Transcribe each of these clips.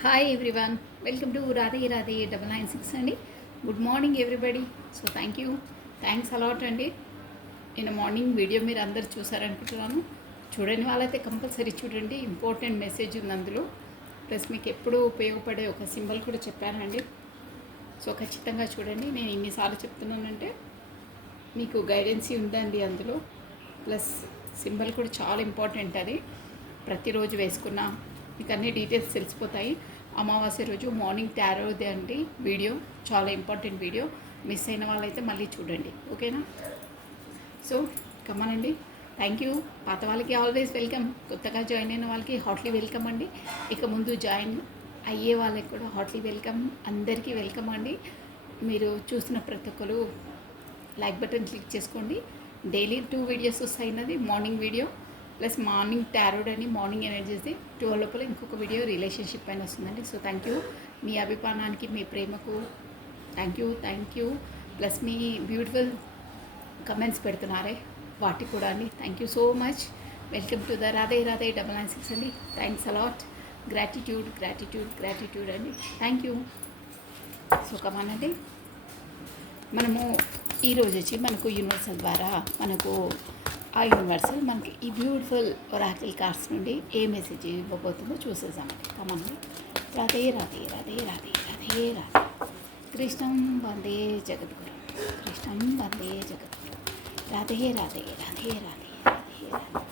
Hi everyone, welcome to Radhe Radhe 996 అండి. Good morning everybody. So thanks a lot అండి. నేను morning video మీరు అందరు చూసారనుకుంటున్నాను. చూడని వాళ్ళైతే కంపల్సరీ చూడండి, ఇంపార్టెంట్ మెసేజ్ ఉంది అందులో. ప్లస్ మీకు ఎప్పుడూ ఉపయోగపడే ఒక సింబల్ కూడా చెప్పానండి. సో ఖచ్చితంగా చూడండి. నేను ఇన్నిసార్లు చెప్తున్నానంటే మీకు గైడెన్సీ ఉందండి అందులో. ప్లస్ సింబల్ కూడా చాలా ఇంపార్టెంట్. అది ప్రతిరోజు వేసుకున్న మీకు అన్ని డీటెయిల్స్ తెలిసిపోతాయి. అమావాస్య రోజు మార్నింగ్ టారోదే అండి వీడియో, చాలా ఇంపార్టెంట్ వీడియో. మిస్ అయిన వాళ్ళైతే మళ్ళీ చూడండి, ఓకేనా? సో కమ్మనండి. Thank you. పాత వాళ్ళకి ఆల్వేస్ వెల్కమ్, కొత్తగా జాయిన్ అయిన వాళ్ళకి హార్ట్లీ వెల్కమ్ అండి. ఇక ముందు జాయిన్ అయ్యే వాళ్ళకి కూడా హార్ట్లీ వెల్కమ్. అందరికీ వెల్కమ్ అండి. మీరు చూస్తున్న ప్రతి ఒక్కరు లైక్ బటన్ క్లిక్ చేసుకోండి. డైలీ 2 వీడియోస్ వస్తాయినది. Morning video plus morning tarot అని మార్నింగ్ ఎనర్జీస్ది. 12 లోపల ఇంకొక వీడియో రిలేషన్షిప్ పైన వస్తుందండి. సో థ్యాంక్ యూ మీ అభిమానానికి, మీ ప్రేమకు థ్యాంక్ యూ. ప్లస్ మీ బ్యూటిఫుల్ కమెంట్స్ పెడుతున్నారే వాటికి కూడా అండి thank you so much. Welcome to the Radhe Radhe 996 అండి. Thanks a lot. గ్రాటిట్యూడ్ అండి. Thank you. సో కమానండి, మనము ఈరోజు వచ్చి మనకు యూనివర్సల్ ద్వారా మనకు ఆ యూనివర్సల్ మనకి ఈ బ్యూటిఫుల్ ఒరాకిల్ కార్డ్స్ నుండి ఏ మెసేజ్ ఇవ్వబోతుందో చూసేసామండి. కమండి. రాధే రాధే రాధే రాధే రాధే రాధే. కృష్ణం వందే జగద్గురు, కృష్ణం వందే జగద్గురు. రాధే రాధే రాధే రాధే రాధే రాధే.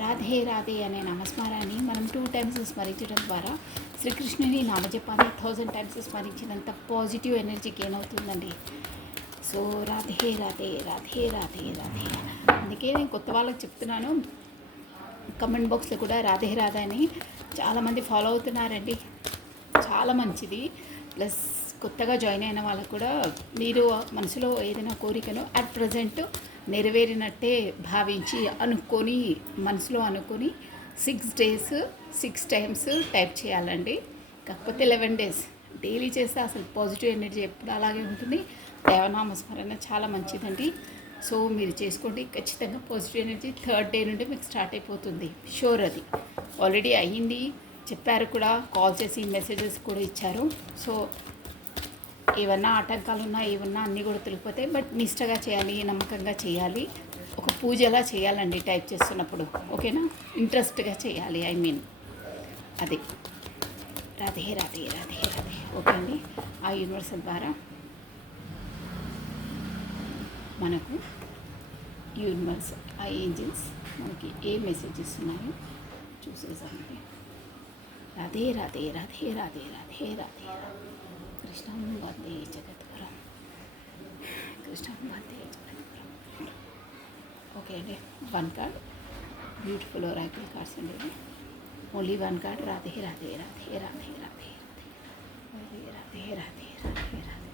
రాధే రాధే అనే నామస్మరాన్ని మనం 2 టైమ్స్ స్మరించడం ద్వారా శ్రీకృష్ణుని నామజపాన్ని 1000 టైమ్స్ స్మరించినంత పాజిటివ్ ఎనర్జీ గెయిన్ అవుతుందండి. సో రాధే రాధే రాధే రాధే రాధే. అందుకే నేను కొత్త వాళ్ళకి చెప్తున్నాను, కమెంట్ బాక్స్లో కూడా రాధే రాధే అని చాలామంది ఫాలో అవుతున్నారండి. చాలా మంచిది. ప్లస్ కొత్తగా జాయిన్ అయిన వాళ్ళకు కూడా మీరు మనసులో ఏదైనా కోరికను అట్ ప్రజెంట్ నెరవేరినట్టే భావించి మనసులో అనుకొని 6 days 6 times టైప్ చేయాలండి. కాకపోతే 11 days డైలీ చేస్తే అసలు పాజిటివ్ ఎనర్జీ ఎప్పుడు అలాగే ఉంటుంది. దేవనామస్మరణ చాలా మంచిదండి. సో మీరు చేసుకోండి, ఖచ్చితంగా పాజిటివ్ ఎనర్జీ 3rd day నుండి మీకు స్టార్ట్ అయిపోతుంది. షూర్, అది ఆల్రెడీ అయ్యింది, చెప్పారు కూడా, కాల్ చేసి మెసేజెస్ కూడా ఇచ్చారు. సో ఏమన్నా ఆటంకాలు ఉన్నా ఏమన్నా అన్నీ కూడా తెలిగిపోతాయి. బట్ నిష్టగా చేయాలి, నమ్మకంగా చేయాలి, ఒక పూజలా చేయాలండి టైప్ చేస్తున్నప్పుడు, ఓకేనా? ఇంట్రెస్ట్గా చేయాలి, అది. రాధే రాధే రాధే రాధే. ఓకే అండి. ఆ యూనివర్సల్ ద్వారా మనకు యూనివర్సల్ ఆ ఏంజిల్స్ మనకి ఏ మెసేజెస్ ఉన్నాయో చూసేసామండి. రాధే రాధే రాధే రాధే రాధే రాధే. కృష్ణం వందే జగద్గురం, కృష్ణం వందే జగద్గురం. ఓకే అండి. 1 card బ్యూటిఫుల్ ఒరాకిల్ కార్డ్స్ అండి. Only 1 card. రాధే రాధే రాధే రాధే రాధే రాధే రాధే రాధే రాధే రాధే.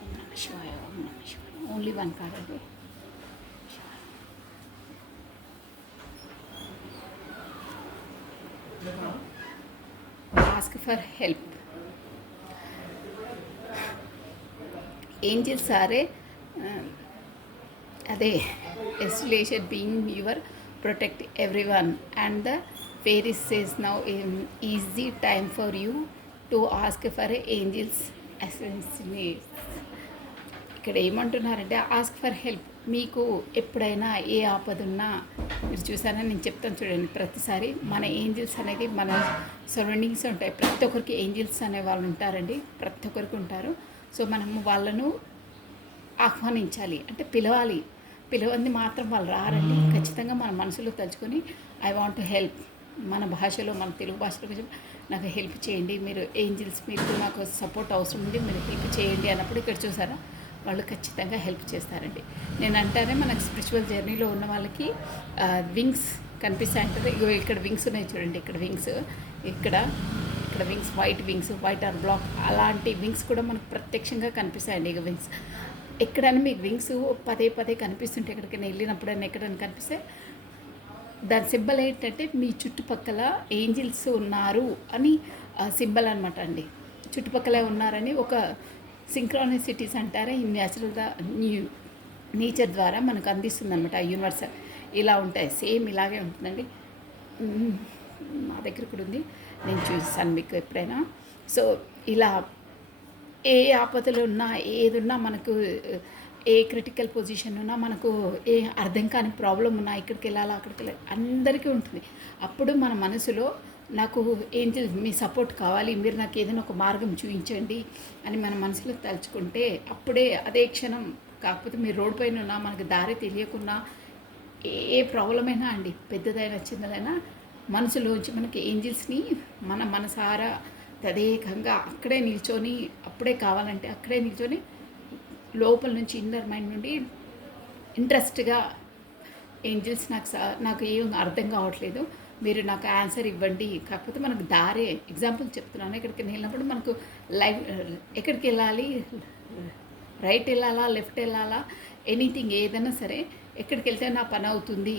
ఓం నమః శివాయ, ఓం నమః శివాయ. ఓన్లీ 1 card అండి. Ask for help. Angels are అదే ఎస్టిలేషన్ being your protect everyone and the fairies says now is the time for you to ask for angels assistance. ఇక్కడ ఏమంటున్నారంటే ఆస్క్ ఫర్ హెల్ప్. మీకు ఎప్పుడైనా ఏ ఆపదున్నా మీరు చూసారని నేను చెప్తాను చూడండి. ప్రతిసారి మన ఏంజిల్స్ అనేది మన సరౌండింగ్స్ ఉంటాయి. ప్రతి ఒక్కరికి ఏంజిల్స్ అనే వాళ్ళు ఉంటారండి, ప్రతి ఒక్కరికి ఉంటారు. సో మనము వాళ్ళను ఆహ్వానించాలి, అంటే పిలవాలి. పిలవంది మాత్రం వాళ్ళు రారండి. ఖచ్చితంగా మన మనసులో తలుచుకొని ఐ వాంట్ టు హెల్ప్, మన భాషలో, మన తెలుగు భాషలో కొంచెం నాకు హెల్ప్ చేయండి, మీరు ఏంజిల్స్, మీకు నాకు సపోర్ట్ అవసరం ఉంది, మీరు హెల్ప్ చేయండి అన్నప్పుడు ఇక్కడ చూసారా వాళ్ళు ఖచ్చితంగా హెల్ప్ చేస్తారండి. నేను అంటానే మనకు స్పిరిచువల్ జర్నీలో ఉన్న వాళ్ళకి వింగ్స్ కనిపిస్తాయి అంటారు. ఇక్కడ వింగ్స్ ఉన్నాయి చూడండి, ఇక్కడ wings white wings, white or black, అలాంటి వింగ్స్ కూడా మనకు ప్రత్యక్షంగా కనిపిస్తాయండి. ఇక వింగ్స్ ఎక్కడైనా మీకు వింగ్స్ పదే కనిపిస్తుంటే, ఎక్కడికైనా వెళ్ళినప్పుడైనా ఎక్కడైనా కనిపిస్తే దాని సింబల్ ఏంటంటే మీ చుట్టుపక్కల ఏంజిల్స్ ఉన్నారు అని సింబల్ అనమాట అండి. చుట్టుపక్కల ఉన్నారని ఒక సింక్రానిసిటీస్ అంటారా, ఈ న్యాచురల్గా నేచర్ ద్వారా మనకు అందిస్తుంది అనమాట. ఆ యూనివర్సల్ ఇలా ఉంటాయి, సేమ్ ఇలాగే ఉంటుందండి. మా దగ్గర కూడా ఉంది. నేను చూసాను మీకు ఎప్పుడైనా. సో ఇలా ఏ ఆపదలు ఉన్నా ఏదున్నా మనకు ఏ క్రిటికల్ పొజిషన్ ఉన్నా మనకు ఏ అర్థం కాని ప్రాబ్లం ఉన్నా ఇక్కడికి వెళ్ళాలా అక్కడికి వెళ్ళాలి అందరికీ ఉంటుంది. అప్పుడు మన మనసులో నాకు ఏంజల్ మీ సపోర్ట్ కావాలి, మీరు నాకు ఏదైనా ఒక మార్గం చూపించండి అని మన మనసులో తలుచుకుంటే అప్పుడే అదే క్షణం, కాకపోతే మీరు రోడ్ పైన ఉన్నా మనకు దారి తెలియకున్నా ఏ ప్రాబ్లం అయినా అండి, పెద్దదైనా చిన్నదైనా మనసులోంచి మనకి ఏంజిల్స్ని మన మనసారా తదేకంగా అక్కడే నిల్చొని అప్పుడే కావాలంటే అక్కడే నిల్చొని లోపల నుంచి ఇన్నర్ మైండ్ నుండి ఇంట్రెస్ట్గా ఏంజిల్స్ నాకు ఏం అర్థం కావట్లేదు, మీరు నాకు ఆన్సర్ ఇవ్వండి. కాకపోతే మనకు దారే ఎగ్జాంపుల్ చెప్తున్నాను, ఎక్కడికి వెళ్ళినప్పుడు మనకు లైఫ్ ఎక్కడికి వెళ్ళాలి, రైట్ వెళ్ళాలా లెఫ్ట్ వెళ్ళాలా ఎనీథింగ్ ఏదైనా సరే ఎక్కడికి వెళ్తే నా పని అవుతుంది,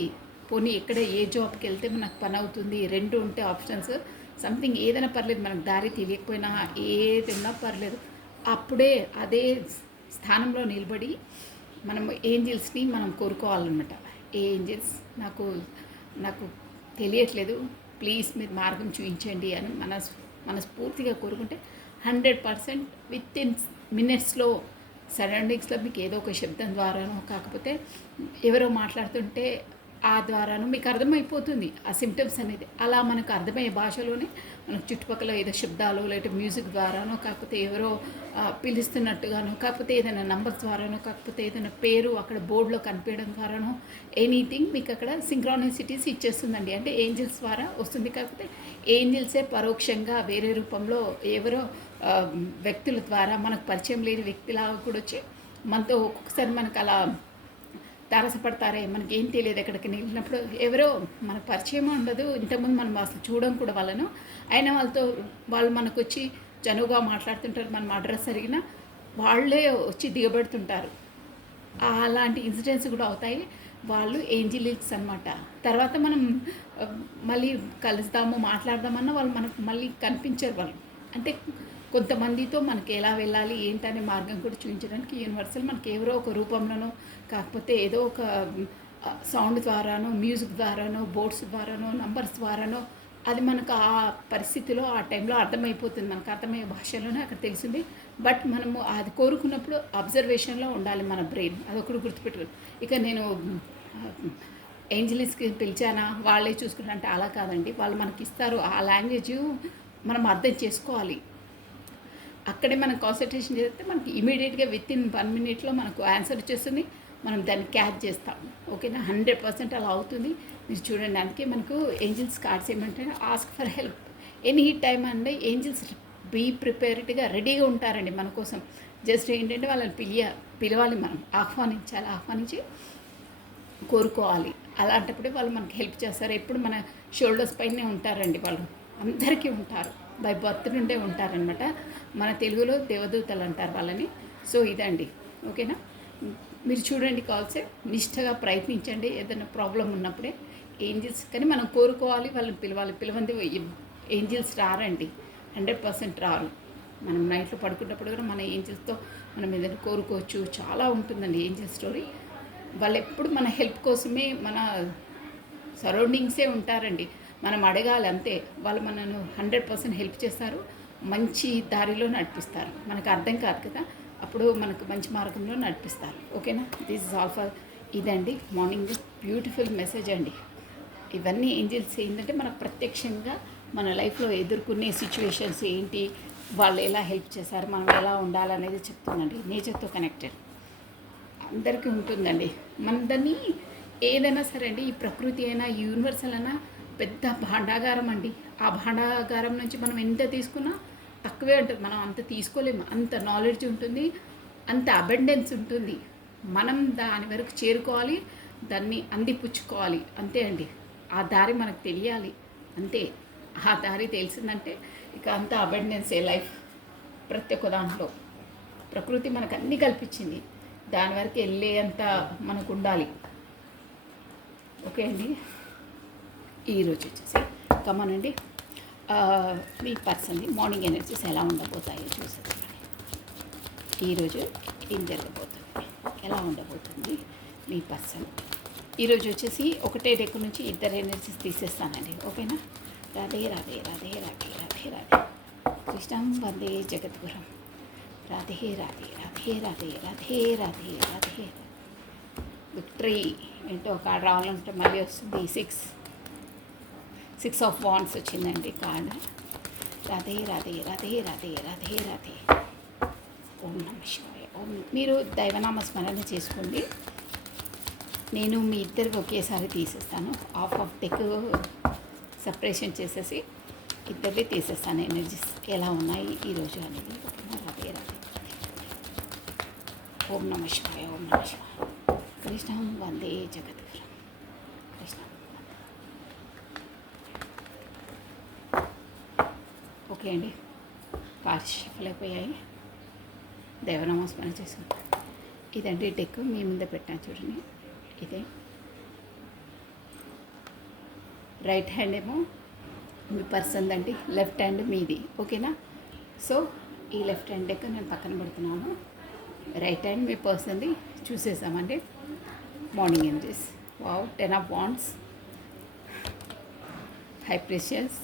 పోనీ ఎక్కడ ఏ జాబ్కి వెళ్తే మనకు పని అవుతుంది, రెండు ఉంటే ఆప్షన్స్ సంథింగ్ ఏదైనా పర్లేదు, మనకు దారి తెలియకపోయినా ఏది ఉన్నా పర్లేదు, అప్పుడే అదే స్థానంలో నిలబడి మనం ఏంజిల్స్ని మనం కోరుకోవాలన్నమాట. ఏ ఏంజిల్స్ నాకు నాకు తెలియట్లేదు, ప్లీజ్ మీరు మార్గం చూపించండి అని మనస్ఫూర్తిగా కోరుకుంటే 100% విత్ ఇన్ మినిట్స్లో సరౌండింగ్స్లో మీకు ఏదో ఒక శబ్దం ద్వారానో కాకపోతే ఎవరో మాట్లాడుతుంటే ఆ ద్వారాను మీకు అర్థమైపోతుంది ఆ సిమ్టమ్స్ అనేది. అలా మనకు అర్థమయ్యే భాషలోనే మనకు చుట్టుపక్కల ఏదో శబ్దాలు లేకపోతే మ్యూజిక్ ద్వారానో కాకపోతే ఎవరో పిలుస్తున్నట్టుగానో కాకపోతే ఏదైనా నంబర్స్ ద్వారానో కాకపోతే ఏదైనా పేరు అక్కడ బోర్డులో కనిపించడం ద్వారానో ఎనీథింగ్ మీకు అక్కడ సింక్రానిసిటీస్ ఇచ్చేస్తుందండి. అంటే ఏంజిల్స్ ద్వారా వస్తుంది. కాకపోతే ఏంజిల్సే పరోక్షంగా వేరే రూపంలో ఎవరో వ్యక్తుల ద్వారా మనకు పరిచయం లేని వ్యక్తిలాగా కూడా వచ్చి మనతో ఒక్కొక్కసారి మనకు అలా తారసపడతారే, మనకి ఏం తెలియదు. ఎక్కడికి వెళ్ళినప్పుడు ఎవరో మన పరిచయం ఉండదు, ఇంతకుముందు మనం అసలు చూడడం కూడా వాళ్ళను, అయినా వాళ్ళు మనకు వచ్చి చనువుగా మాట్లాడుతుంటారు, మనం అడ్రస్ అడిగినా వాళ్ళే వచ్చి దిగబెడుతుంటారు. అలాంటి ఇన్సిడెంట్స్ కూడా అవుతాయి. వాళ్ళు ఏంజిలిక్స్ అనమాట. తర్వాత మనం మళ్ళీ కలుస్తాము మాట్లాడదామన్నా వాళ్ళు మనకు మళ్ళీ కనిపించారు. వాళ్ళు అంటే కొంతమందితో మనకి ఎలా వెళ్ళాలి ఏంటనే మార్గం కూడా చూపించడానికి యూనివర్సల్ మనకి ఎవరో ఒక రూపంలోనో కాకపోతే ఏదో ఒక సౌండ్ ద్వారానో మ్యూజిక్ ద్వారానో బోర్డ్స్ ద్వారానో నంబర్స్ ద్వారానో అది మనకు ఆ పరిస్థితిలో ఆ టైంలో అర్థమైపోతుంది, మనకు అర్థమయ్యే భాషలోనే అక్కడ తెలిసింది. బట్ మనము అది కోరుకున్నప్పుడు అబ్జర్వేషన్లో ఉండాలి మన బ్రెయిన్, అదొకటి గుర్తుపెట్టుకోండి. ఇక నేను ఏంజలిస్కి పిలిచానా వాళ్ళే చూసుకుంటా అంటే అలా కాదండి, వాళ్ళు మనకి ఇస్తారు ఆ లాంగ్వేజ్ మనం అర్థం చేసుకోవాలి. అక్కడే మనం కాన్సన్ట్రేషన్ చేస్తే మనకి ఇమీడియట్గా విత్ ఇన్ 1 minute మనకు ఆన్సర్ వచ్చేస్తుంది, మనం దాన్ని క్యాచ్ చేస్తాం. ఓకేనా, 100% అలా అవుతుంది. మీరు చూడండి, అందుకే మనకు ఏంజిల్స్ కార్డ్స్ ఏమంటే ask for help any time అండి. ఏంజిల్స్ బీ ప్రిపేర్డ్గా రెడీగా ఉంటారండి మన కోసం. జస్ట్ ఏంటంటే వాళ్ళని పిలవాలి, మనం ఆహ్వానించి కోరుకోవాలి. అలాంటప్పుడే వాళ్ళు మనకి హెల్ప్ చేస్తారు. ఎప్పుడు మన షోల్డర్స్ పైనే ఉంటారండి, వాళ్ళు అందరికీ ఉంటారు, బై బర్త్ నుండే ఉంటారనమాట. మన తెలుగులో దేవదూతలు అంటారు వాళ్ళని. సో ఇదండి, ఓకేనా. మీరు చూడండి, కాల్సే నిష్ఠగా ప్రయత్నించండి ఏదైనా ప్రాబ్లం ఉన్నప్పుడే. ఏంజిల్స్ కానీ మనం కోరుకోవాలి, వాళ్ళని పిలవంది ఏంజిల్స్ రారండి, 100% రారు. మనం నైట్లో పడుకున్నప్పుడు కూడా మన ఏంజిల్స్తో మనం ఏదైనా కోరుకోవచ్చు. చాలా ఉంటుందండి ఏంజిల్ స్టోరీ. వాళ్ళు ఎప్పుడు మన హెల్ప్ కోసమే మన సరౌండింగ్సే ఉంటారండి, మనం అడగాలి అంతే. వాళ్ళు మనను 100% హెల్ప్ చేస్తారు, మంచి దారిలో నడిపిస్తారు. మనకు అర్థం కాదు కదా, అప్పుడు మనకు మంచి మార్గంలో నడిపిస్తారు. ఓకేనా, దిస్ ఇస్ ఆల్ ఫర్ ఇదండి మార్నింగ్ బ్యూటిఫుల్ మెసేజ్ అండి. ఇవన్నీ ఏంజిల్స్ ఏంటంటే మనకు ప్రత్యక్షంగా మన లైఫ్లో ఎదుర్కొనే సిచ్యువేషన్స్ ఏంటి, వాళ్ళు ఎలా హెల్ప్ చేశారు, మనం ఎలా ఉండాలనేది చెప్తుందండి. నేచర్తో కనెక్టెడ్ అందరికీ ఉంటుందండి. మన దాన్ని ఏదైనా సరే అండి, ఈ ప్రకృతి అయినా యూనివర్సల్ అయినా పెద్ద భాండాగారం అండి. ఆ భాండాగారం నుంచి మనం ఎంత తీసుకున్నా తక్కువే ఉంటుంది, మనం అంత తీసుకోలేము. అంత నాలెడ్జ్ ఉంటుంది, అంత అబెండెన్స్ ఉంటుంది. మనం దాని వరకు చేరుకోవాలి, దాన్ని అందిపుచ్చుకోవాలి, అంతే అండి. ఆ దారి మనకు తెలియాలి అంతే. ఆ దారి తెలిసిందంటే ఇక అంత అబెండెన్సే లైఫ్. ప్రతి ఒక్క దాంట్లో ప్రకృతి మనకు అన్నీ కల్పించింది, దాని వరకు వెళ్ళే అంత మనకు ఉండాలి. ఓకే అండి, ఈరోజు వచ్చేసి కమనండి మీ పర్సన్ది మార్నింగ్ ఎనర్జీస్ ఎలా ఉండబోతాయో చూసేది. ఈరోజు ఏం జరగబోతుంది, ఎలా ఉండబోతుంది మీ పర్సన్. ఈరోజు వచ్చేసి ఒకటే డెక్ నుంచి 2 ఎనర్జీస్ తీసేస్తానండి. ఓకేనా, రాధే రాధే రాధే రాధే రాధే రాధే కృష్ణం వందే జగద్గురం రాధే రాధే రాధే రాధే రాధే రాధే రాధే విక్టరీ ఏంటో కార్డ్ రావాలంటే మళ్ళీ వస్తుంది సిక్స్ ఆఫ్ వాండ్స్ వచ్చిందండి కార్డ్. రాధే రాధే రాధే రాధే రాధే రాధే. ఓం నమ శివాయ. ఓం. మీరు దైవనామ స్మరణ చేసుకోండి. నేను మీ ఇద్దరికి ఒకేసారి తీసేస్తాను. ఆఫ్ డెక్ సపరేషన్ చేసేసి ఇద్దరిది తీసేస్తాను ఎనర్జీస్ ఎలా ఉన్నాయి ఈరోజు అనేది. రాధే రాధే. ఓం నమ శివాయ. ఓం నమ శివాయ. కృష్ణం వందే జగద్గురం. కృష్ణం. ఓకే అండి, కార్డ్స్ షఫల్ అయిపోయాయి. దైవనామస్మరణ చేసుకుంటాం. ఇదండి డెక్ మీ ముందే పెట్టాను చూడండి. ఇదే రైట్ హ్యాండ్ ఏమో మీ పర్సన్ అండి, లెఫ్ట్ హ్యాండ్ మీది. ఓకేనా? సో ఈ లెఫ్ట్ హ్యాండ్ డెక్ నేను పక్కన పెడుతున్నాను. రైట్ హ్యాండ్ మీ పర్సన్ది చూసేసామండి. Morning energies. Wow. 10 of wands, high priestess,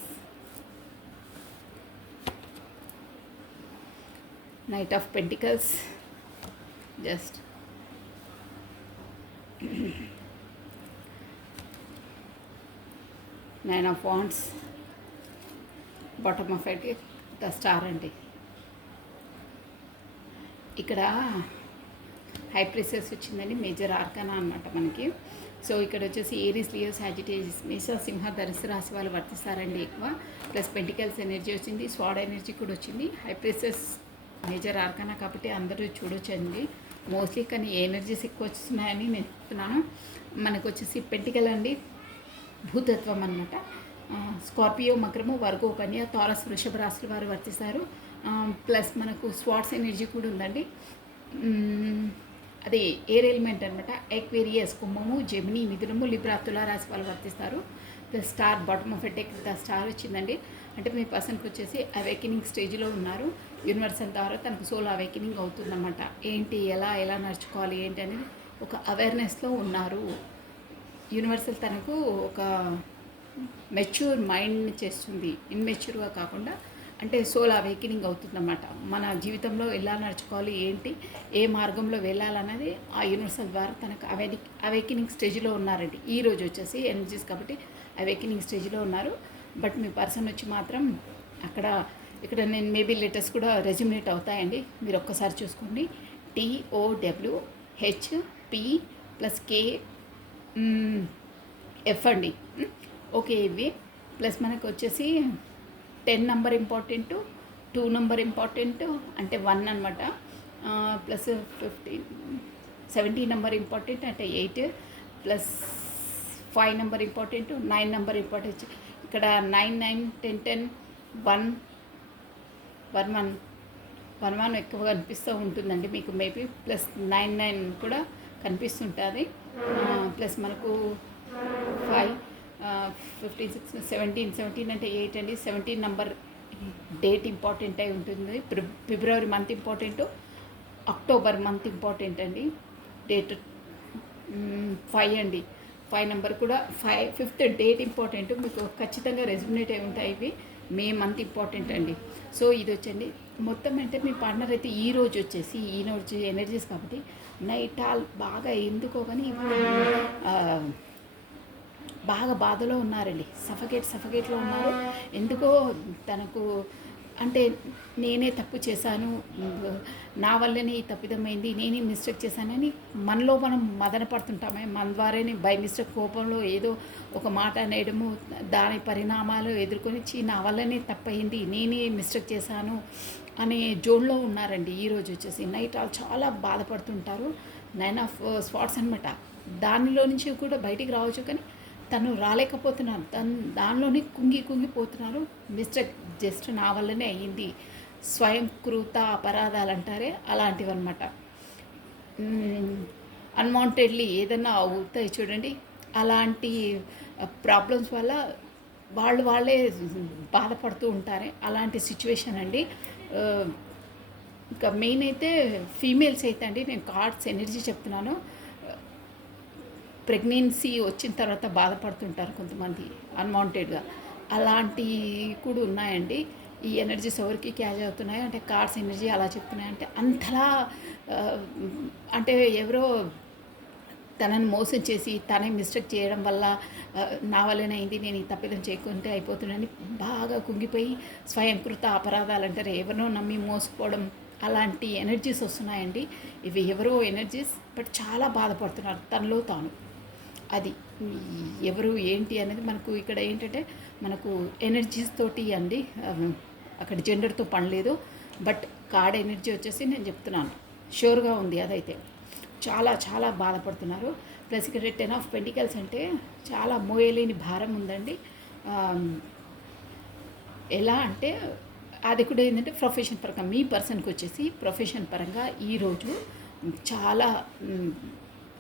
Knight of Pentacles, just 9 of Wands, bottom of it, the star అండి. ఇక్కడ హై ప్రెషర్స్ వచ్చిందని మేజర్ ఆర్కానా అనమాట మనకి. సో ఇక్కడ వచ్చేసి ఏరీస్, లియో, సాజిటేరియస్, మేష, సింహ, ధనుసు రాశి వాళ్ళు వర్తిస్తారండి ఎక్కువ. ప్లస్ పెంటికల్స్ ఎనర్జీ వచ్చింది, స్వాడ్ ఎనర్జీ కూడా వచ్చింది. హై ప్రెషర్స్ మేజర్ ఆర్కానా కాబట్టి అందరూ చూడొచ్చండి మోస్ట్లీ. కానీ ఏ ఎనర్జీస్ ఎక్కువ వస్తున్నాయని నేను చెప్తున్నాను. మనకు వచ్చేసి పెంటికల్ అండి భూతత్వం అనమాట. స్కార్పియో, మకరము, వర్గో, కన్య, తారస్, వృషభ రాశుల వారు వర్తిస్తారు. ప్లస్ మనకు స్వాట్స్ ఎనర్జీ కూడా ఉందండి. అది ఎయిర్ ఎలిమెంట్ అనమాట. ఎక్వేరియస్, కుంభము, జెమిని, మిథునము, లిబ్రా, తులా రాశి వాళ్ళు వర్తిస్తారు. Plus star, bottom of the deck, the star వచ్చిందండి. అంటే మీ పర్సన్కి వచ్చేసి అవేకెనింగ్ స్టేజ్లో ఉన్నారు. యూనివర్సల్ ద్వారా తనకు సోల్ అవేకెనింగ్ అవుతుందన్నమాట. ఏంటి, ఎలా నడుచుకోవాలి ఏంటి అనేది ఒక అవేర్నెస్లో ఉన్నారు. యూనివర్సల్ తనకు ఒక మెచ్యూర్ మైండ్ని చేస్తుంది, ఇన్మెచ్యూర్గా కాకుండా. అంటే సోల్ అవేకెనింగ్ అవుతుందన్నమాట. మన జీవితంలో ఎలా నడుచుకోవాలి, ఏంటి, ఏ మార్గంలో వెళ్ళాలన్నది ఆ యూనివర్సల్ ద్వారా తనకు అవేకెనింగ్ స్టేజ్లో ఉన్నారండి. ఈరోజు వచ్చేసి ఎనర్జీస్ కాబట్టి అవేకెనింగ్ స్టేజ్లో ఉన్నారు. బట్ మీ పర్సన్ వచ్చి మాత్రం ఇక్కడ నేను మేబీ లెటర్స్ కూడా రెజ్యుమినేట్ అవుతాయండి. మీరు ఒక్కసారి చూసుకోండి. TOWHP+KF అండి. ఓకే. ఇవి ప్లస్ మనకు వచ్చేసి 10 నెంబర్ ఇంపార్టెంట్, 2 నెంబర్ ఇంపార్టెంట్ అంటే 1 అనమాట. ప్లస్ 17 నెంబర్ ఇంపార్టెంట్ అంటే 8, plus 5 number important, 9 number important. ఇక్కడ 9, 9, 10, 10, 1, 1 ఎక్కువ కనిపిస్తూ ఉంటుందండి మీకు మేబీ. ప్లస్ 9, 9 కూడా కనిపిస్తుంటుంది. ప్లస్ మనకు 5, 15, 16, 17 అంటే 8 అండి. 17 నెంబర్ డేట్ ఇంపార్టెంట్ అయి ఉంటుంది. February month important, October month important అండి. డేట్ 5 అండి. 5 నెంబర్ కూడా 5th డేట్ ఇంపార్టెంట్. మీకు ఖచ్చితంగా రెజ్యుమినేట్ అయి ఉంటాయి ఇవి. మే మంత్ ఇంపార్టెంట్ అండి. సో ఇది వచ్చండి మొత్తం. అంటే మీ పార్ట్నర్ అయితే ఈరోజు వచ్చేసి ఈరోజు ఎనర్జీస్ కాబట్టి నైట్ ఆల్ బాగా ఎందుకో కానీ బాగా బాధలో ఉన్నారండి. సఫకేట్లో ఉన్నారు. ఎందుకో తనకు అంటే నేనే తప్పు చేశాను, నా వల్లనే ఈ తప్పిదమైంది, నేనే మిస్టేక్ చేశానని మనలో మనం మదన పడుతుంటామే. మన ద్వారానే బై మిస్టేక్ కోపంలో ఏదో ఒక మాట అనేయడము, దాని పరిణామాలు ఎదుర్కొని నా వల్లనే తప్పయింది, నేనే మిస్టేక్ చేశాను అనే జోన్లో ఉన్నారండి. ఈరోజు వచ్చేసి నైట్ చాలా బాధపడుతుంటారు. 9 ఆఫ్ స్పాట్స్ అనమాట. దానిలో నుంచి కూడా బయటికి రావచ్చు కానీ తను రాలేకపోతున్నారు. దానిలోనే కుంగిపోతున్నారు. మిస్టేక్ జస్ట్ నా వల్లనే అయ్యింది, స్వయంకృత అపరాధాలు అంటారే అలాంటివి అనమాట. అన్వాంటెడ్లీ ఏదన్నా అవుతాయి చూడండి, అలాంటి ప్రాబ్లమ్స్ వల్ల వాళ్ళే బాధపడుతూ ఉంటారే అలాంటి సిచ్యువేషన్ అండి. ఇంకా మెయిన్ అయితే ఫీమేల్స్ అయితే అండి, నేను కార్డ్స్ ఎనర్జీ చెప్తున్నాను. ప్రెగ్నెన్సీ వచ్చిన తర్వాత బాధపడుతుంటారు కొంతమంది అన్వాంటెడ్గా. అలాంటి కూడా ఉన్నాయండి. ఈ ఎనర్జీస్ ఎవరికి క్యాచ్ అవుతున్నాయి అంటే కార్డ్స్ ఎనర్జీ అలా చెప్తున్నాయి అంటే అంతలా అంటే ఎవరో తనని మోసం చేసి తనే మిస్టేక్ చేయడం వల్ల నా వల్లనే అయింది, నేను ఈ తప్పిదం చేయకుంటే అయిపోతున్నానని బాగా కుంగిపోయి స్వయంకృత అపరాధాలు అంటారు, ఎవరినో నమ్మి మోసపోవడం, అలాంటి ఎనర్జీస్ వస్తున్నాయండి. ఇవి ఎవరో ఎనర్జీస్ బట్ చాలా బాధపడుతున్నారు తనలో తాను. అది ఎవరు ఏంటి అనేది మనకు ఇక్కడ ఏంటంటే మనకు ఎనర్జీస్ తోటి అండి, అక్కడ జెండర్తో పని లేదు. బట్ కార్డ్ ఎనర్జీ వచ్చేసి నేను చెప్తున్నాను షూర్గా ఉంది. అదైతే చాలా చాలా బాధపడుతున్నారు. ప్లస్ ఇక్కడ 10 ఆఫ్ పెంటికల్స్ అంటే చాలా మోయలేని భారం ఉందండి. ఎలా అంటే అది కూడా ఏంటంటే ప్రొఫెషన్ పరంగా మీ పర్సన్కి వచ్చేసి ప్రొఫెషన్ పరంగా ఈరోజు చాలా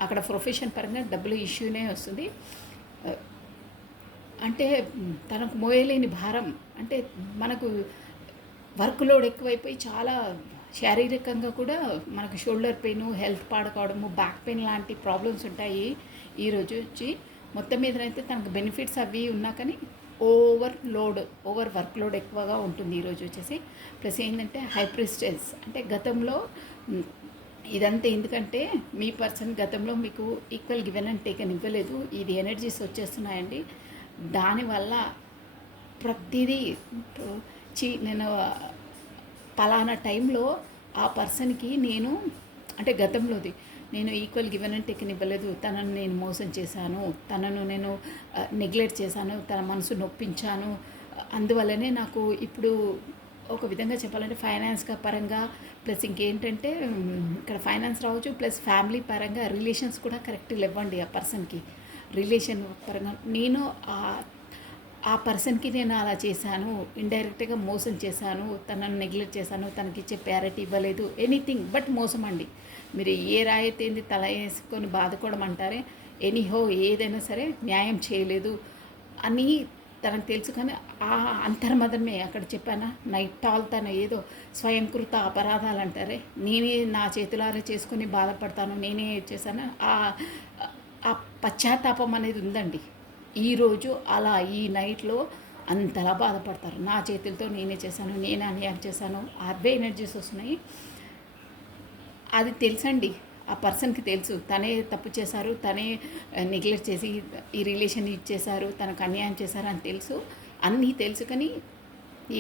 అక్కడ ప్రొఫెషన్ పరంగా డబ్బులు ఇష్యూనే వస్తుంది. అంటే తనకు మోయలేని భారం అంటే మనకు వర్క్ లోడ్ ఎక్కువైపోయి చాలా శారీరకంగా కూడా మనకు షోల్డర్ పెయిన్, హెల్త్ పాడుకోవడము, బ్యాక్ పెయిన్ లాంటి ప్రాబ్లమ్స్ ఉంటాయి ఈరోజు వచ్చి. మొత్తం మీదనైతే తనకు బెనిఫిట్స్ అవి ఉన్నా కానీ ఓవర్ వర్క్ లోడ్ ఎక్కువగా ఉంటుంది ఈరోజు వచ్చేసి. ప్లస్ ఏంటంటే హైప్రిస్టెస్ అంటే గతంలో ఇదంతా ఎందుకంటే మీ పర్సన్ గతంలో మీకు ఈక్వల్ గివెన్ అండ్ టేకన్ ఇవ్వలేదు. ఇది ఎనర్జీస్ వచ్చేస్తున్నాయండి. దానివల్ల ప్రతిదీ నేను పలానా టైంలో ఆ పర్సన్కి నేను అంటే గతంలోది నేను ఈక్వల్ గివెన్ అండ్ టేకన్ ఇవ్వలేదు, తనను నేను మోసం చేశాను, తనను నేను నెగ్లెక్ట్ చేశాను, తన మనసు నొప్పించాను. అందువల్లనే నాకు ఇప్పుడు ఒక విధంగా చెప్పాలంటే ఫైనాన్స్ పరంగా ప్లస్ ఇంకేంటంటే ఇక్కడ ఫైనాన్స్ రావచ్చు, ప్లస్ ఫ్యామిలీ పరంగా రిలేషన్స్ కూడా కరెక్ట్ ఇవ్వండి. ఆ పర్సన్కి రిలేషన్ పరంగా నేను ఆ పర్సన్కి నేను అలా చేశాను, ఇండైరెక్ట్గా మోసం చేశాను, తనను నెగ్లెక్ట్ చేశాను, తనకిచ్చే ప్యారిటీ ఇవ్వలేదు, ఎనీథింగ్ బట్ మోసం అండి. మీరు ఏ రాయితీంది తల వేసుకొని బాదుకోవడం అంటారే, ఎనీహో ఏదైనా సరే న్యాయం చేయలేదు అని తనకు తెలుసు. కానీ ఆ అంతర్మదమే అక్కడ చెప్పానా, నైట్ ఆల్ తను ఏదో స్వయంకృత అపరాధాలు అంటారే, నేనే నా చేతులారా చేసుకుని బాధపడతాను, నేనే చేశాను, ఆ పశ్చాత్తాపం అనేది ఉందండి. ఈరోజు అలా ఈ నైట్లో అంతలా బాధపడతారు. నా చేతులతో నేనే చేశాను, నేనే అన్యాయం చేశాను, అవే ఎనర్జీస్ వస్తున్నాయి. అది తెలుసండి, ఆ పర్సన్కి తెలుసు తనే తప్పు చేశారు, తనే నెగ్లెక్ట్ చేసి ఈ రిలేషన్ ఇచ్చేశారు, తనకు అన్యాయం చేశారు అని తెలుసు, అన్నీ తెలుసు. కానీ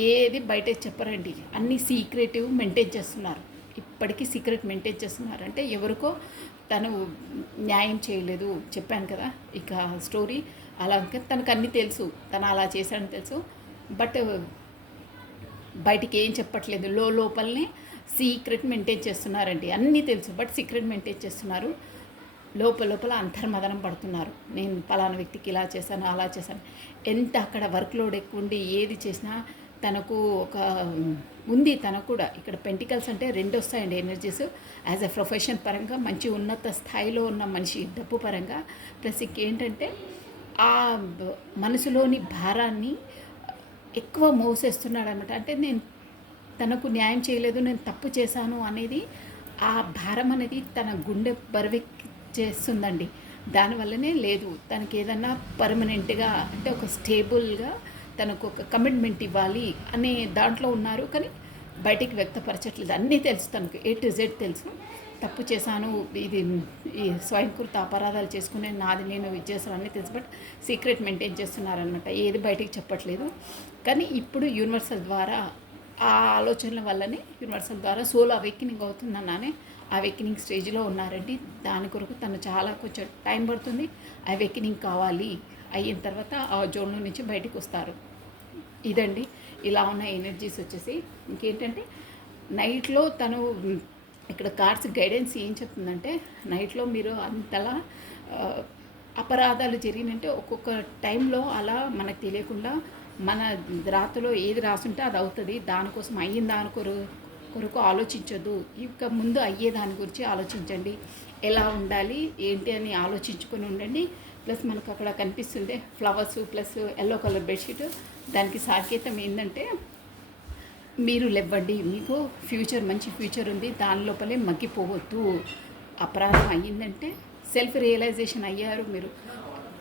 ఏది బయట చెప్పరండి, అన్నీ సీక్రెటివ్ మెయింటైన్ చేస్తున్నారు. ఇప్పటికీ సీక్రెట్ మెయింటైన్ చేస్తున్నారు. అంటే ఎవరికో తను న్యాయం చేయలేదు చెప్పాను కదా ఇక స్టోరీ అలా. తనకు అన్నీ తెలుసు, తను అలా చేశాడని తెలుసు, బట్ బయటికి ఏం చెప్పట్లేదు. లోపలనే సీక్రెట్ మెయింటైన్ చేస్తున్నారండి. అన్నీ తెలుసు బట్ సీక్రెట్ మెయింటైన్ చేస్తున్నారు. లోపల అంతర్మదనం పడుతున్నారు. నేను పలానా వ్యక్తికి ఇలా చేశాను, అలా చేశాను. ఎంత అక్కడ వర్క్ లోడ్ ఎక్కువ ఉండి ఏది చేసినా తనకు ఒక ఉంది. తనకు కూడా ఇక్కడ పెంటికల్స్ అంటే 2 వస్తాయండి ఎనర్జీస్. యాజ్ ఎ ప్రొఫెషన్ పరంగా మంచి ఉన్నత స్థాయిలో ఉన్న మనిషి డబ్బు పరంగా, ప్లస్ ఇంకేంటంటే ఆ మనసులోని భారాన్ని ఎక్కువ మోసేస్తున్నాడు అనమాట. అంటే నేను తనకు న్యాయం చేయలేదు, నేను తప్పు చేశాను అనేది ఆ భారం అనేది తన గుండె బరువెక్కి చేస్తుందండి. దానివల్లనే లేదు తనకి ఏదన్నా పర్మనెంట్గా అంటే ఒక స్టేబుల్గా తనకు ఒక కమిట్మెంట్ ఇవ్వాలి అనే దాంట్లో ఉన్నారు. కానీ బయటికి వ్యక్తపరచట్లేదు. అన్నీ తెలుసు తనకు, A to Z తెలుసు. తప్పు చేశాను, ఇది ఈ స్వయంకృత అపరాధాలు చేసుకునే నాది నేను ఇది చేశాను అన్నీ తెలుసు, బట్ సీక్రెట్ మెయింటైన్ చేస్తున్నారనమాట. ఏది బయటికి చెప్పట్లేదు. కానీ ఇప్పుడు యూనివర్సల్ ద్వారా ఆ ఆలోచనల వల్లనే యూనివర్సల్ ద్వారా సోల్ అవేకినింగ్ అవుతుందన్నానే అవేకినింగ్ స్టేజ్లో ఉన్నారండి. దాని కొరకు తను చాలా కొంచెం టైం పడుతుంది. అవేకినింగ్ కావాలి, అయిన తర్వాత ఆ జోన్లో నుంచి బయటకు వస్తారు. ఇదండి ఇలా ఉన్న ఎనర్జీస్ వచ్చేసి. ఇంకేంటంటే నైట్లో తను ఇక్కడ కార్డ్స్ గైడెన్స్ ఏం చెప్తుందంటే, నైట్లో మీరు అంతలా అపరాధాలు జరిగినంటే ఒక్కొక్క టైంలో అలా మనకు తెలియకుండా మన రాతలో ఏది రాసుంటే అది అవుతుంది. దానికోసం అయిన దాని కొరకు ఆలోచించొద్దు. ఇక ముందు అయ్యే దాని గురించి ఆలోచించండి. ఎలా ఉండాలి ఏంటి అని ఆలోచించుకొని ఉండండి. ప్లస్ మనకు అక్కడ కనిపిస్తుంది flowers plus yellow colour bedsheet. దానికి సాకేతం ఏంటంటే మీరు లేవండి, మీకు ఫ్యూచర్ మంచి ఫ్యూచర్ ఉంది, దాని లోపలే మగ్గిపోవద్దు. అపరాధం అయ్యిందంటే సెల్ఫ్ రియలైజేషన్ అయ్యారు మీరు.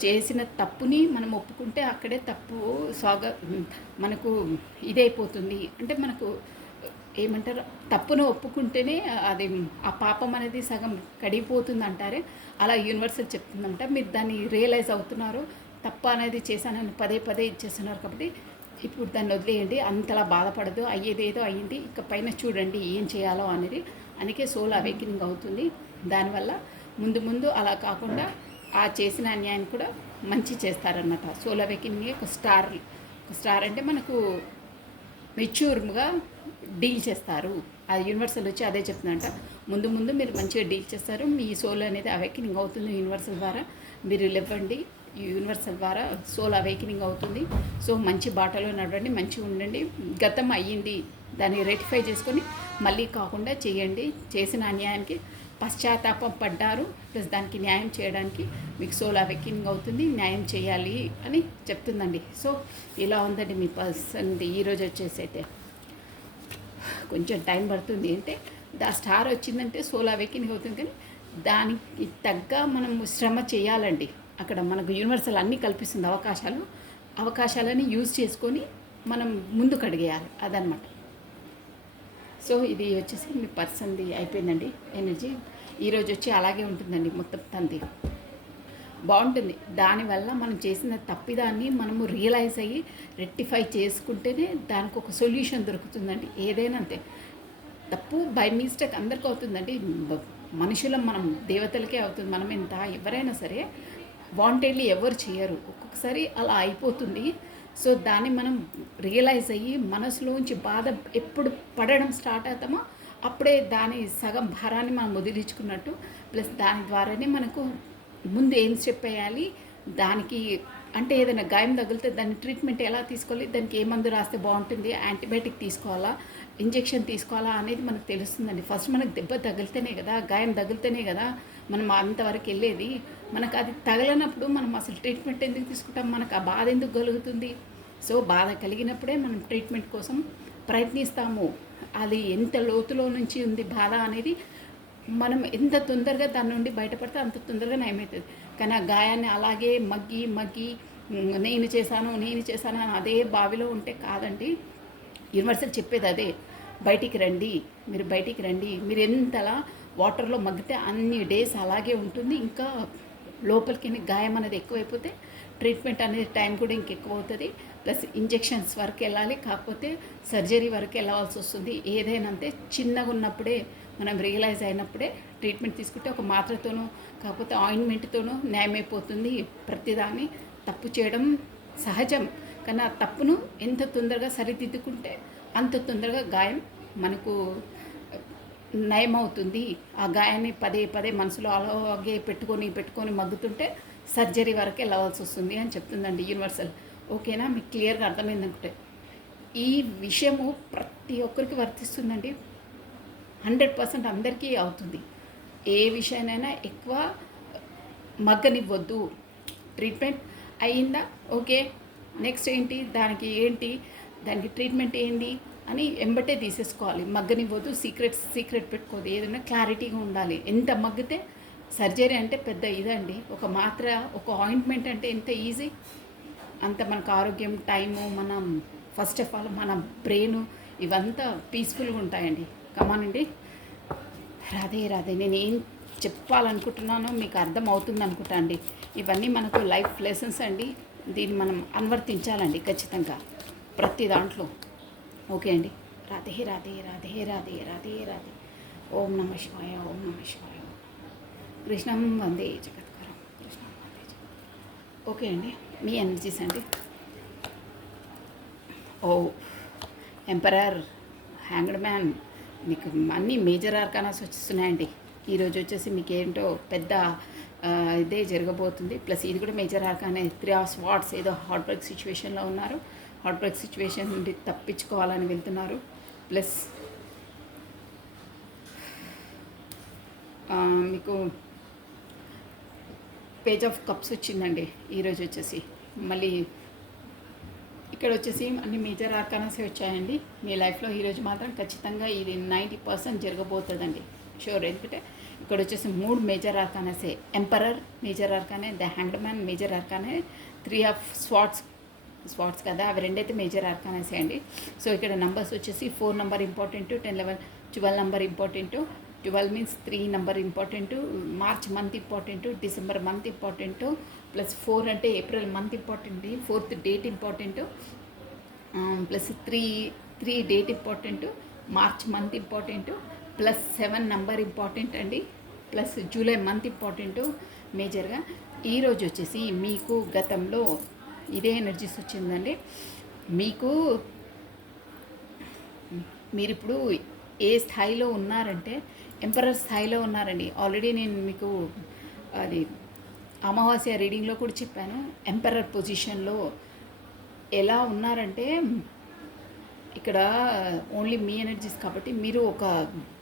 చేసిన తప్పుని మనం ఒప్పుకుంటే అక్కడే తప్పు మనకు ఇదైపోతుంది. అంటే మనకు ఏమంటారు, తప్పును ఒప్పుకుంటేనే అది ఆ పాపం అనేది సగం కడిగిపోతుంది అంటారే, అలా యూనివర్సల్ చెప్తుందంట. మీరు దాన్ని రియలైజ్ అవుతున్నారు, తప్పు అనేది చేశానని పదే పదే ఇచ్చేస్తున్నారు. కాబట్టి ఇప్పుడు దాన్ని వదిలేయండి, అంతలా బాధపడదు, అయ్యేదేదో అయ్యింది, ఇక పైన చూడండి ఏం చేయాలో అనేది. అందుకే సోల్ అవేకినింగ్ అవుతుంది. దానివల్ల ముందు ముందు అలా కాకుండా ఆ చేసిన అన్యాయం కూడా మంచి చేస్తారన్నమాట. సోల్ అవేకినింగ్ ఒక స్టార్ అంటే మనకు మెచ్యూర్గా డీల్ చేస్తారు. అది యూనివర్సల్ వచ్చి అదే చెప్తుందంట. ముందు ముందు మీరు మంచిగా డీల్ చేస్తారు, మీ సోల్ అనేది అవేకినింగ్ అవుతుంది యూనివర్సల్ ద్వారా. మీరు లేవండి, యూనివర్సల్ ద్వారా సోల్ అవేకినింగ్ అవుతుంది. సో మంచి బాటలో నడవండి, మంచిగా ఉండండి. గతం అయ్యింది, దాన్ని రెక్టిఫై చేసుకొని మళ్ళీ కాకుండా చేయండి. చేసిన అన్యాయానికి పశ్చాత్తాపం పడ్డారు, ప్లస్ దానికి న్యాయం చేయడానికి మీకు సోల్ అవేకినింగ్ అవుతుంది, న్యాయం చేయాలి అని చెప్తుందండి. సో ఇలా ఉందండి మీ పర్సన్ది ఈరోజు వచ్చేసి. అయితే కొంచెం టైం పడుతుంది, అంటే స్టార్ వచ్చిందంటే సోల్ అవేకినింగ్ అవుతుంది, కానీ దానికి తగ్గ మనం శ్రమ చేయాలండి. అక్కడ మనకు యూనివర్సల్ అన్నీ కల్పిస్తుంది అవకాశాలని యూజ్ చేసుకొని మనం ముందుకు అడిగేయాలి, అదనమాట. సో ఇది వచ్చేసి మీ పర్సన్ది అయిపోయిందండి ఎనర్జీ. ఈరోజు వచ్చి అలాగే ఉంటుందండి, మొత్తం తంది బాగుంటుంది. దానివల్ల మనం చేసిన తప్పిదాన్ని మనము రియలైజ్ అయ్యి రెక్టిఫై చేసుకుంటేనే దానికి ఒక సొల్యూషన్ దొరుకుతుందండి. ఏదైనా అంతే, తప్పు బై మిస్టేక్ అందరికీ అవుతుందండి. మనుషులం మనం, దేవతలకే అవుతుంది. మనం ఎంత ఎవరైనా సరే వాంటెడ్లీ ఎవరు చేయరు, ఒక్కొక్కసారి అలా అయిపోతుంది. సో దాన్ని మనం రియలైజ్ అయ్యి మనసులోంచి బాధ ఎప్పుడు పడడం స్టార్ట్ అవుతామో అప్పుడే దాని సగం భారాన్ని మనం వదిలించుకున్నట్టు. ప్లస్ దాని ద్వారానే మనకు ముందు ఏం స్టెప్ వేయాలి, దానికి అంటే ఏదైనా గాయం తగిలితే దాని ట్రీట్మెంట్ ఎలా తీసుకోవాలి, దానికి ఏ మందు రాస్తే బాగుంటుంది, యాంటీబయాటిక్ తీసుకోవాలా, ఇంజెక్షన్ తీసుకోవాలా అనేది మనకు తెలుస్తుందండి. ఫస్ట్ మనకు దెబ్బ తగిలితేనే కదా, గాయం తగిలితేనే కదా మనం అంతవరకు వెళ్ళేది. మనకు అది తగలనప్పుడు మనం అసలు ట్రీట్మెంట్ ఎందుకు తీసుకుంటాం, మనకు ఆ బాధ ఎందుకు కలుగుతుంది? సో బాధ కలిగినప్పుడే మనం ట్రీట్మెంట్ కోసం ప్రయత్నిస్తాము. అది ఎంత లోతులో నుంచి ఉంది బాధ అనేది మనం ఎంత తొందరగా దాని నుండి బయటపడితే అంత తొందరగా నయమవుతుంది. కానీ ఆ గాయాన్ని అలాగే మగ్గి నేను చేశాను అని అదే బావిలో ఉంటే కాదండి. యూనివర్సల్ చెప్పేది అదే, బయటికి రండి, మీరు బయటికి రండి. మీరు ఎంతలా వాటర్లో మగ్గితే అన్ని డేస్ అలాగే ఉంటుంది. ఇంకా లోపలికి గాయం అనేది ఎక్కువైపోతే ట్రీట్మెంట్ అనేది టైం కూడా ఇంకెక్కువ అవుతుంది. ప్లస్ ఇంజెక్షన్స్ వరకు వెళ్ళాలి, కాకపోతే సర్జరీ వరకు వెళ్ళాల్సి వస్తుంది. ఏదైనా అంతే, చిన్నగా ఉన్నప్పుడే మనం రియలైజ్ అయినప్పుడే ట్రీట్మెంట్ తీసుకుంటే ఒక మాత్రతోనూ కాకపోతే ఆయింట్మెంట్తోనూ న్యాయమైపోతుంది. ప్రతిదాన్ని తప్పు చేయడం సహజం, కానీ ఆ తప్పును ఎంత తొందరగా సరిదిద్దుకుంటే అంత తొందరగా గాయం మనకు నయమవుతుంది. ఆ గాయాన్ని పదే పదే మనసులో అలాగే పెట్టుకొని మగ్గుతుంటే సర్జరీ వరకు వెళ్ళవలసి వస్తుంది అని చెప్తుందండి యూనివర్సల్. ఓకేనా, మీకు క్లియర్గా అర్థమైందనుకుంటే ఈ విషయము ప్రతి ఒక్కరికి వర్తిస్తుందండి. 100% అందరికీ అవుతుంది. ఏ విషయానైనా ఎక్కువ మగ్గనివ్వద్దు. ట్రీట్మెంట్ అయ్యిందా, ఓకే, నెక్స్ట్ ఏంటి, దానికి ట్రీట్మెంట్ ఏంటి అని ఎంబటే తీసేసుకోవాలి. మగ్గనివ్వద్దు, సీక్రెట్ పెట్టుకోదు. ఏదైనా క్లారిటీగా ఉండాలి. ఎంత మగ్గితే సర్జరీ అంటే పెద్ద ఇదండి. ఒక మాత్ర, ఒక ఆయింట్మెంట్ అంటే ఎంత ఈజీ, అంత మనకు ఆరోగ్యం, టైము, మనం ఫస్ట్ ఆఫ్ ఆల్ మన బ్రెయిన్ ఇవంతా పీస్ఫుల్గా ఉంటాయండి. కమానండి, రాధే నేను ఏం చెప్పాలనుకుంటున్నానో మీకు అర్థం అవుతుంది అనుకుంటా అండి. ఇవన్నీ మనకు లైఫ్ లెసన్స్ అండి. దీన్ని మనం అనువర్తించాలండి ఖచ్చితంగా ప్రతి దాంట్లో. ఓకే అండి, రాధే. ఓం నమ శివాయ. కృష్ణం వందే జగద్గురం. ఓకే అండి, మీ ఎనర్జీస్ అండి. ఓ ఎంపరర్, హ్యాంగ్డ్ మ్యాన్, మీకు అన్నీ మేజర్ ఆర్కానాస్ వచ్చేస్తున్నాయండి. ఈరోజు వచ్చేసి మీకు ఏంటో పెద్ద ఇదే జరగబోతుంది. ప్లస్ ఇది కూడా మేజర్ ఆర్కానే. 3 of Swords, ఏదో హార్ట్ బ్రేక్ సిచ్యువేషన్లో ఉన్నారు. హార్ట్ బ్రేక్ సిచ్యువేషన్ నుండి తప్పించుకోవాలని వెళ్తున్నారు. ప్లస్ మీకు పేజ్ ఆఫ్ కప్స్ వచ్చిందండి ఈరోజు వచ్చేసి. మళ్ళీ ఇక్కడ వచ్చేసి అన్ని మేజర్ ఆర్కానాసే వచ్చాయండి. మీ లైఫ్లో ఈరోజు మాత్రం ఖచ్చితంగా ఇది 90% జరగబోతుందండి. షూర్. ఎందుకంటే ఇక్కడ వచ్చేసి 3 మేజర్ ఆర్కానసే. Emperor major arcana, the hanged man major arcana, 3 of swords కదా, అవి రెండైతే మేజర్ ఆర్కానసే అండి. సో ఇక్కడ నంబర్స్ వచ్చేసి 4 number important, 10, 11, 12 number important. 12 means 3 number important, March month important, December month important, plus 4 అంటే April month important, 4th date important, plus 3 date important, March month important, plus 7 number important అండి, plus July month important మేజర్గా. ఈరోజు వచ్చేసి మీకు గతంలో ఇదే energies వచ్చిందండి. మీరు ఇప్పుడు ఏ స్థాయిలో ఉన్నారంటే ఎంపరర్ స్థాయిలో ఉన్నారండి. ఆల్రెడీ నేను మీకు అది అమావాస్య రీడింగ్లో కూడా చెప్పాను. ఎంపరర్ పొజిషన్లో ఎలా ఉన్నారంటే ఇక్కడ ఓన్లీ మీ ఎనర్జీస్ కాబట్టి మీరు ఒక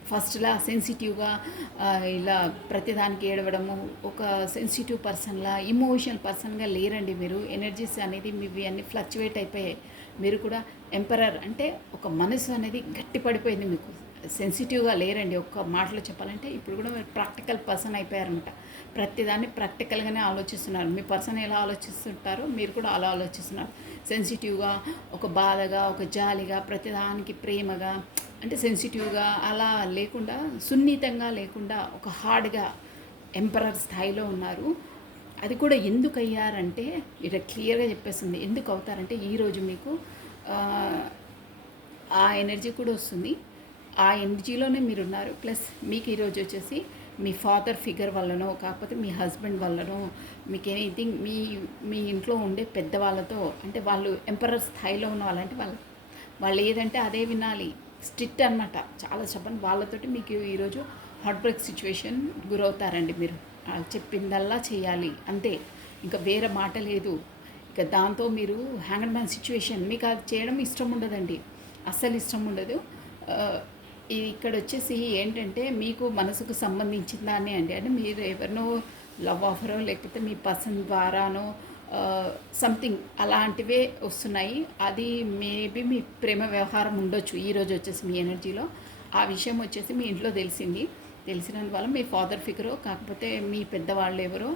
ఫస్ట్లా సెన్సిటివ్గా ఇలా ప్రతిదానికి ఏడవడము, ఒక సెన్సిటివ్ పర్సన్లా, ఇమోషనల్ పర్సన్గా లేరండి మీరు. ఎనర్జీస్ అనేది మీవి అన్నీ ఫ్లక్చువేట్ అయిపోయాయి. మీరు కూడా ఎంపరర్ అంటే ఒక మనసు అనేది గట్టి పడిపోయింది మీకు. సెన్సిటివ్గా లేరండి. ఒక్క మాటలో చెప్పాలంటే ఇప్పుడు కూడా మీరు ప్రాక్టికల్ పర్సన్ అయిపోయారనమాట. ప్రతిదాన్ని ప్రాక్టికల్గానే ఆలోచిస్తున్నారు. మీ పర్సన్ ఎలా ఆలోచిస్తుంటారో మీరు కూడా అలా ఆలోచిస్తున్నారు. సెన్సిటివ్గా, ఒక బాధగా, ఒక జాలిగా, ప్రతిదానికి ప్రేమగా, అంటే సెన్సిటివ్గా అలా లేకుండా, సున్నితంగా లేకుండా ఒక హార్డ్గా ఎంపరర్ స్థాయిలో ఉన్నారు. అది కూడా ఎందుకు అయ్యారంటే ఇక్కడ క్లియర్గా చెప్పేస్తుంది ఎందుకు అవుతారంటే ఈరోజు మీకు ఆ ఎనర్జీ కూడా వస్తుంది. ఆ ఎనర్జీలోనే మీరు ఉన్నారు. ప్లస్ మీకు ఈరోజు వచ్చేసి మీ ఫాదర్ ఫిగర్ వల్లనో, కాకపోతే మీ హస్బెండ్ వల్లనో, మీకు ఎనీథింగ్ మీ ఇంట్లో ఉండే పెద్దవాళ్ళతో, అంటే వాళ్ళు ఎంపరర్ స్థాయిలో ఉన్న వాళ్ళంటే వాళ్ళు ఏదంటే అదే వినాలి. స్ట్రిక్ట్ అనమాట, చాలా చెప్పండి. వాళ్ళతోటి మీకు ఈరోజు హార్ట్ బ్రేక్ సిచ్యువేషన్ గురవుతారండి. మీరు చెప్పిందల్లా చేయాలి అంతే, ఇంకా వేరే మాట లేదు. ఇక దాంతో మీరు హ్యాంగర్ మ్యాన్ సిచ్యువేషన్, మీకు అది చేయడం ఇష్టం ఉండదండి, అస్సలు ఇష్టం ఉండదు. ఇక్కడ వచ్చేసి ఏంటంటే మీకు మనసుకు సంబంధించిన దాన్ని అండి, అంటే మీరు ఎవరినో లవ్ ఆఫరో లేకపోతే మీ పర్సన్ ద్వారానో సంథింగ్ అలాంటివే వస్తున్నాయి. అది మేబీ మీ ప్రేమ వ్యవహారం ఉండొచ్చు ఈరోజు వచ్చేసి మీ ఎనర్జీలో. ఆ విషయం వచ్చేసి మీ ఇంట్లో తెలిసినందువల్ల మీ ఫాదర్ ఫిగరో, కాకపోతే మీ పెద్దవాళ్ళు ఎవరో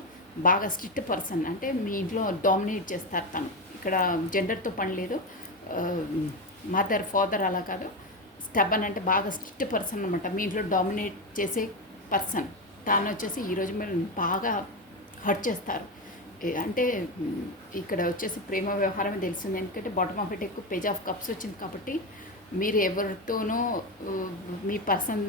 బాగా స్ట్రిక్ట్ పర్సన్, అంటే మీ ఇంట్లో డామినేట్ చేస్తారు తను. ఇక్కడ జెండర్తో పని లేదు, మదర్ ఫాదర్ అలా కాదు. స్టబ్బన్ అంటే బాగా స్ట్రిక్ట్ పర్సన్ అనమాట, మీ ఇంట్లో డామినేట్ చేసే పర్సన్. తాను వచ్చేసి ఈరోజు మీరు బాగా హర్ట్ చేస్తారు. అంటే ఇక్కడ వచ్చేసి ప్రేమ వ్యవహారమే తెలుస్తుంది. ఎందుకంటే బాటమ్ ఆఫ్ ఇట్ ఎక్కువ పేజ్ ఆఫ్ కప్స్ వచ్చింది కాబట్టి మీరు ఎవరితోనో మీ పర్సన్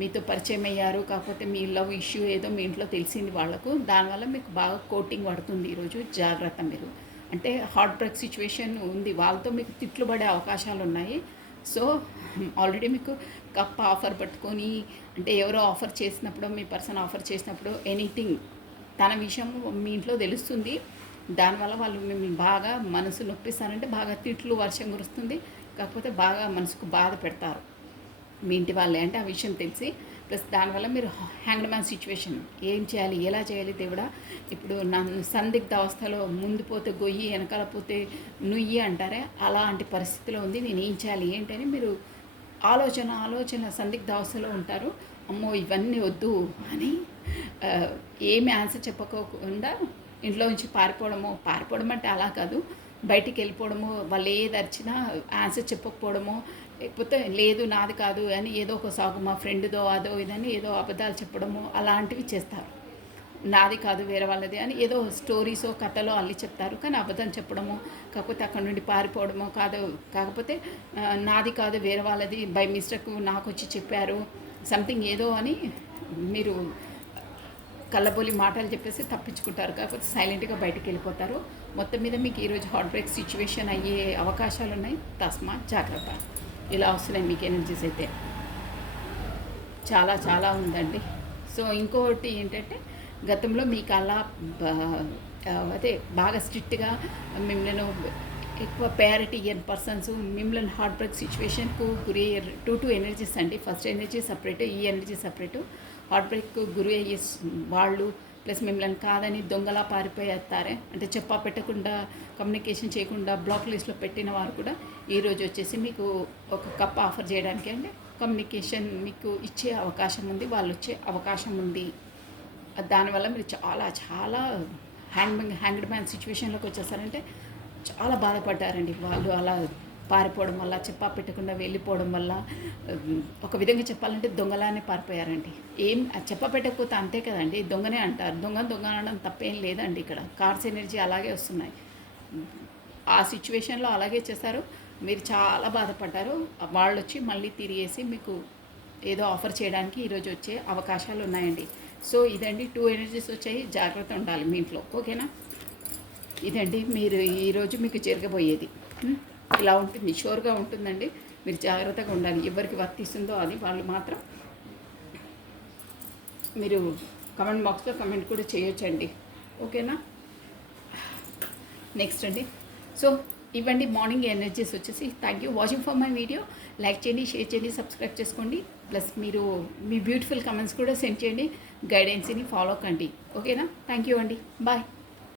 మీతో పరిచయం అయ్యారు, కాకపోతే మీ లవ్ ఇష్యూ ఏదో మీ ఇంట్లో తెలిసింది వాళ్ళకు, దానివల్ల మీకు బాగా కోటింగ్ పడుతుంది ఈరోజు. జాగ్రత్త మీరు, అంటే హార్ట్ బ్రేక్ సిచ్యువేషన్ ఉంది, వాళ్ళతో మీకు తిట్లు పడే అవకాశాలు ఉన్నాయి. సో ఆల్రెడీ మీకు కప్ ఆఫర్ పట్టుకొని, అంటే ఎవరో ఆఫర్ చేసినప్పుడు, మీ పర్సన్ ఆఫర్ చేసినప్పుడు ఎనీథింగ్ తన విషయం మీ ఇంట్లో తెలుస్తుంది. దానివల్ల వాళ్ళు మిమ్మల్ని బాగా మనసు నొప్పిస్తారంటే బాగా తిట్లు వర్షం కురుస్తుంది, కాకపోతే బాగా మనసుకు బాధ పెడతారు మీ ఇంటి వాళ్ళే, అంటే ఆ విషయం తెలిసి. ప్లస్ దానివల్ల మీరు హ్యాంగ్డ్ మ్యాన్ సిచ్యువేషన్, ఏం చేయాలి, ఎలా చేయాలి దేవుడా, ఇప్పుడు నన్ను సందిగ్ధ అవస్థలో ముందు పోతే గొయ్యి, వెనకాల పోతే నుయ్యి అంటారే, అలాంటి పరిస్థితిలో ఉంది, నేను ఏం చేయాలి ఏంటని మీరు ఆలోచన సందిగ్ధ అవస్థలో ఉంటారు. అమ్మో ఇవన్నీ వద్దు అని ఏమి ఆన్సర్ చెప్పకోకుండా ఇంట్లో నుంచి పారిపోవడం అంటే అలా కాదు, బయటికి వెళ్ళిపోవడము, వాళ్ళు ఏది అరిచినా ఆన్సర్ చెప్పకపోవడము, లేకపోతే లేదు నాది కాదు అని ఏదో ఒక సాగు మా ఫ్రెండ్దో అదో ఇదని ఏదో అబద్ధాలు చెప్పడము అలాంటివి చేస్తారు. నాది కాదు వేరే వాళ్ళది అని ఏదో స్టోరీసో కథలో అల్లి చెప్తారు, కానీ అబద్ధం చెప్పడము, కాకపోతే అక్కడ నుండి పారిపోవడము కాకపోతే నాది కాదు వేరే వాళ్ళది, బై మిస్టేక్ నాకు వచ్చి చెప్పారు సంథింగ్ ఏదో అని మీరు కళ్ళబోలి మాటలు చెప్పేసి తప్పించుకుంటారు, కాకపోతే సైలెంట్గా బయటికి వెళ్ళిపోతారు. మొత్తం మీద మీకు ఈరోజు హార్ట్ బ్రేక్ సిచ్యువేషన్ అయ్యే అవకాశాలు ఉన్నాయి, తస్మా జాగ్రత్త. ఇలా వస్తున్నాయి మీకు ఎనర్జీస్ అయితే చాలా ఉందండి. సో ఇంకొకటి ఏంటంటే గతంలో మీకు అలా అదే బాగా స్ట్రిక్ట్గా మిమ్మల్ని ఎక్కువ ప్రయారిటీ ఇయ్యని పర్సన్స్ మిమ్మల్ని హార్ట్ బ్రేక్ సిచ్యువేషన్కు గురి అయ్యారు. టూ ఎనర్జీస్ అండి, ఫస్ట్ ఎనర్జీ సపరేట్, ఈ ఎనర్జీ సపరేటు. హార్ట్ బ్రేక్ గురి అయ్యే వాళ్ళు ప్లస్ మిమ్మల్ని కాదని దొంగలా పారిపోయేస్తారే, అంటే చెప్పా పెట్టకుండా కమ్యూనికేషన్ చేయకుండా బ్లాక్ లిస్ట్లో పెట్టిన వారు కూడా ఈరోజు వచ్చేసి మీకు ఒక కప్ ఆఫర్ చేయడానికి అంటే కమ్యూనికేషన్ మీకు ఇచ్చే అవకాశం ఉంది, వాళ్ళు వచ్చే అవకాశం ఉంది. దానివల్ల మీరు చాలా చాలా హ్యాంగ్డ్ మ్యాన్ సిచ్యువేషన్లోకి వచ్చేసారంటే చాలా బాధపడ్డారండి. వాళ్ళు అలా పారిపోవడం వల్ల, చెప్పా పెట్టకుండా వెళ్ళిపోవడం వల్ల, ఒక విధంగా చెప్పాలంటే దొంగలానే పారిపోయారండి. ఏం చెప్పా పెట్టకపోతే అంతే కదండి, దొంగనే అంటారు. దొంగ అనడం తప్పేం లేదండి. ఇక్కడ కార్డ్స్ ఎనర్జీ అలాగే వస్తున్నాయి. ఆ సిచ్యువేషన్లో అలాగే చేశారు, మీరు చాలా బాధపడ్డారు. వాళ్ళు వచ్చి మళ్ళీ తిరిగేసి మీకు ఏదో ఆఫర్ చేయడానికి ఈరోజు వచ్చే అవకాశాలు ఉన్నాయండి. సో ఇదండి 2 ఎనర్జీస్ వచ్చాయి, జాగ్రత్త ఉండాలి మీ ఇంట్లో, ఓకేనా? ఇదండి మీరు ఈరోజు మీకు జరగబోయేది. ఇలా ఉంటుంది, షూర్గా ఉంటుందండి. మీరు జాగ్రత్తగా ఉండాలి. ఎవరికి వర్తిస్తుందో అది వాళ్ళు మాత్రం మీరు కమెంట్ బాక్స్లో కమెంట్ కూడా చేయొచ్చండి, ఓకేనా? నెక్స్ట్ అండి, సో ఇవ్వండి మార్నింగ్ ఎనర్జీస్ వచ్చేసి. Thank you watching for my video. Like చేయండి, షేర్ చేయండి, సబ్స్క్రైబ్ చేసుకోండి. ప్లస్ మీరు మీ బ్యూటిఫుల్ కమెంట్స్ కూడా సెండ్ చేయండి. గైడెన్స్ని ఫాలో కండి, ఓకేనా? థ్యాంక్ యూ అండి, బాయ్.